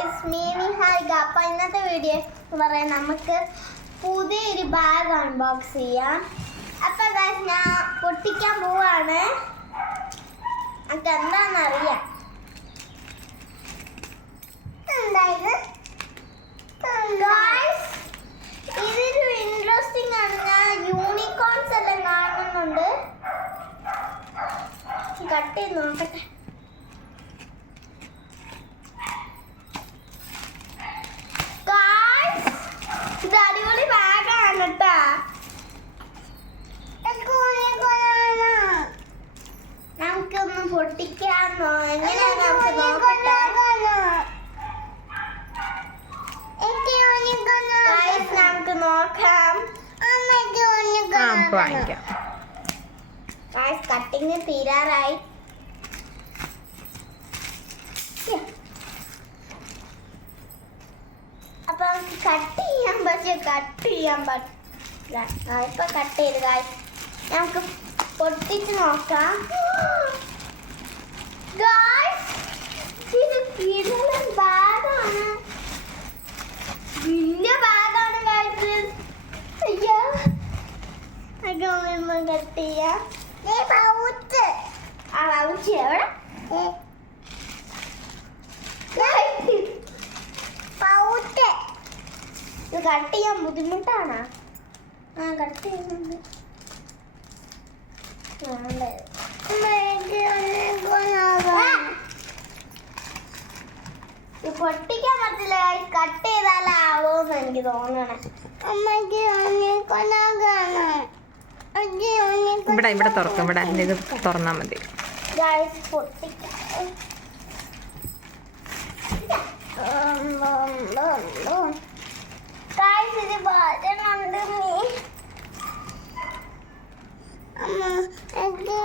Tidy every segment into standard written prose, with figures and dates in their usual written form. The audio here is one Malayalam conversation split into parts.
It's me Niharika. അപ്പോൾ ഇന്നത്തെ വീഡിയോ എന്ന് പറയാൻ നമുക്ക് പുതിയൊരു ബാഗ് അൺബോക്സ് ചെയ്യാം. അപ്പോൾ ഗൈസ് ഞാൻ പൊട്ടിക്കാൻ പോവാണ്. നമുക്ക് എന്താണെന്നറിയാം. ഇതൊരു ഇൻട്രസ്റ്റിംഗ് ആണ്. ഞാൻ യൂണിക്കോൺസ് എല്ലാം കാണുന്നുണ്ട്. കട്ട് ചെയ്ത് നോക്കട്ടെ. ഇത് അടിപൊളി ബാഗാണ് കേട്ടാ. നമുക്കൊന്ന് പൊട്ടിക്കാന്നോ എങ്ങനെയാണ് നമുക്ക് നോക്കട്ടെ. നമുക്ക് നോക്കാം. കട്ടിങ് തീരാറായി. അപ്പൊ നമുക്ക് കട്ട് ചെയ്യാൻ പറ്റില്ല. ഇപ്പൊ കട്ട് ചെയ്ത് ഗായ്സ് നമുക്ക് പൊട്ടിച്ച് നോക്കാം. ഇത് കിടിലൻ ബാഗാണ്. വലിയ ബാഗാണ് ഗായ്സ്. അയ്യോ അതൊന്നും കട്ട് ചെയ്യാം. ആ പൗച്ച് എവിടെ? ഇത് കട്ട് ചെയ്യാൻ ബുദ്ധിമുട്ടാണ്. കട്ട് ചെയ്യുന്നുണ്ട്. പൊട്ടിക്കാൻ പറ്റില്ല. കട്ട് ചെയ്താലാവോന്ന് എനിക്ക് തോന്നണേ. ഇവിടെ തുറക്കും. ഇവിടെ ഇത് തുറന്നാ മതി. എന്റെ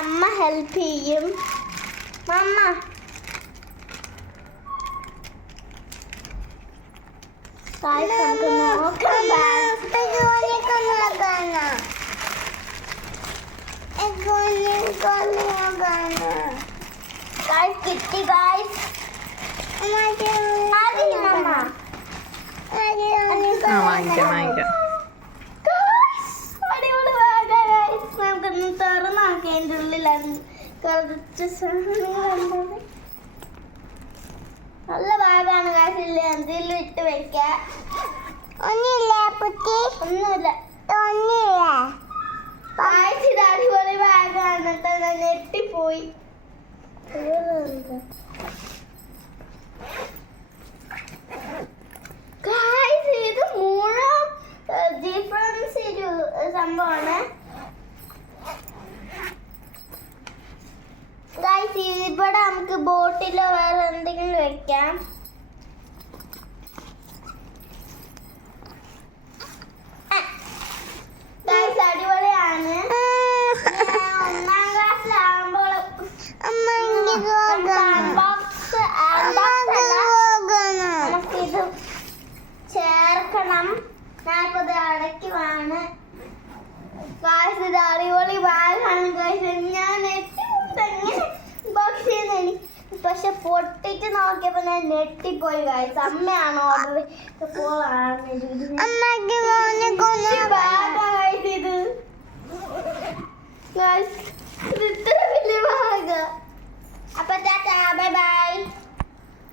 അമ്മ ഹെൽപ്പ് ചെയ്യും. അമ്മ കിട്ടി ഗായ്സ്. നമുക്കൊന്ന് തുറന്നാക്കാം. എൻ്റെ ഉള്ളിൽ കുറച്ച് സാധനങ്ങളുണ്ട്. നല്ല ബാഗാണ് ഗായ്സ്. ഇല്ല എന്തെങ്കിലും ഇട്ട് വെക്കാം. ഒന്നുമില്ല. ഇത് അടിപൊളി ബാഗാണ് കേട്ടോ. ഞാൻ ഞെട്ടിപ്പോയി. ഇത് മുഴുവൻ ഡിഫറൻസ് ഒരു സംഭവമാണ്. ഇവിടെ നമുക്ക് ബോട്ടിലോ വേറെ എന്തെങ്കിലും വെക്കാം. അടിപൊളിയാണ്. ഒന്നാം ക്ലാസ്സിലാകുമ്പോൾ നമുക്കിത് ചേർക്കണം. ഞാനിപ്പോ ഇത് അടയ്ക്കുവാണ്. ഇത് അടിപൊളി ബാഗാണ്. ഞാൻ ബോക്സ് ചെയ്യുന്ന പക്ഷെ പൊട്ടിച്ച് നോക്കിയപ്പോ ഞാൻ ഞെട്ടിപ്പോയി ഗായ്സ്. അമ്മയാണ് ഓർഡർ ചെയ്തപ്പോഴാണ് ഇത് ഇത്ര വലിയ ബാഗ്. അപ്പൊ